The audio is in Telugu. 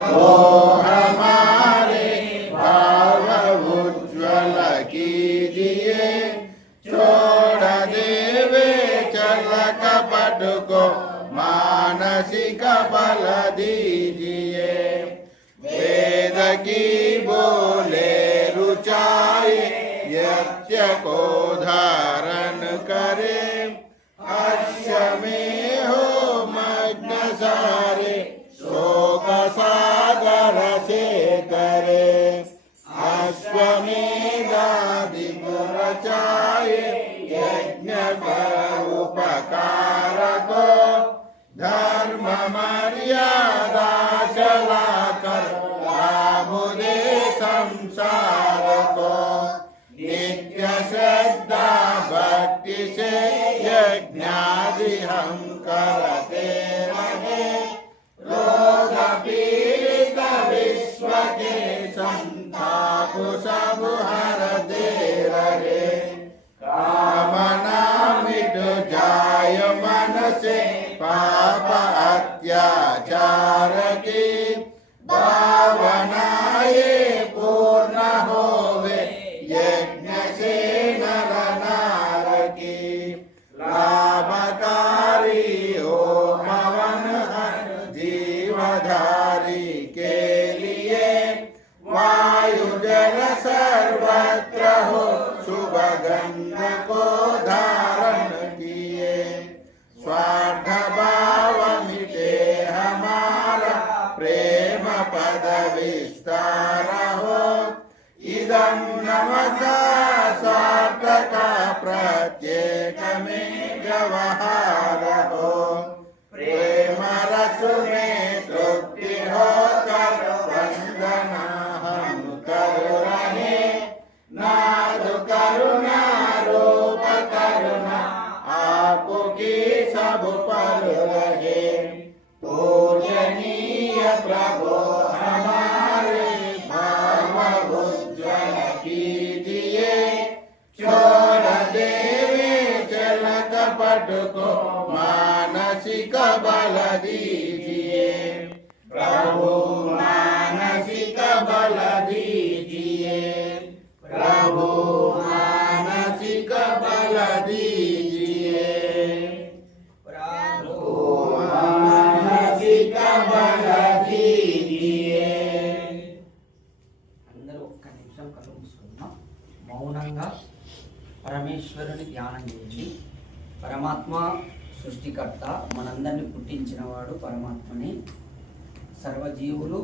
वो हमारे भाव उज्ज्वल कीजिए, छोड़ देवे चल कपट को मानसिक बल दीजिए। वेद की बोले रुचाए यत्य को धारण करे, अश्य में हो मग्न सारे शोक सागर से करे। अश्वमेधादि रचाए यज्ञ उपकार को, धर्म मर्यादा चलाकर लाभ दे संसार को। नित्य श्रद्धा भक्ति से यज्ञादि हम करते रहे, रोग पीड़ित विश्व के संताप सब हरते रहे। कामना मिट जाय मन से पाप अत्याचार की, भावनाए पूर्ण होवे यज्ञ से नर नार की। लाभकारी हो मवन जीवधारी के लिए, वायु जल सर्वत्र हो शुभ गंध को धारण किए। स्वार्थ भाव मिटे हमारा प्रेम पद विस्तार हो, इदं नमता स्वार्थ का प्रत्येक में व्यवहार हो। प्रेम रस में तृप्ति होकर वंदना हम कर रहे, नाद करुणा रूप करुणा आपकी सब पर रहे। पूजनीय प्रभु हमारे भाव उज्ज्वल कीजिए, छोड़ देवे चल कपट को मानसिक बल दीजिए। प्रभु मानसिक बल दीजिए, प्रभु मानसिक बल दीजिए, प्रभु मानसिक बल दीजिए। అందరూ ఒక్క నిమిషం కళ్ళు మూసుకుందాం. మౌనంగా పరమేశ్వరుని ధ్యానం చేయండి. పరమాత్మ సృష్టికర్త, మనందరినీ పుట్టించిన వాడు పరమాత్మని. సర్వజీవులు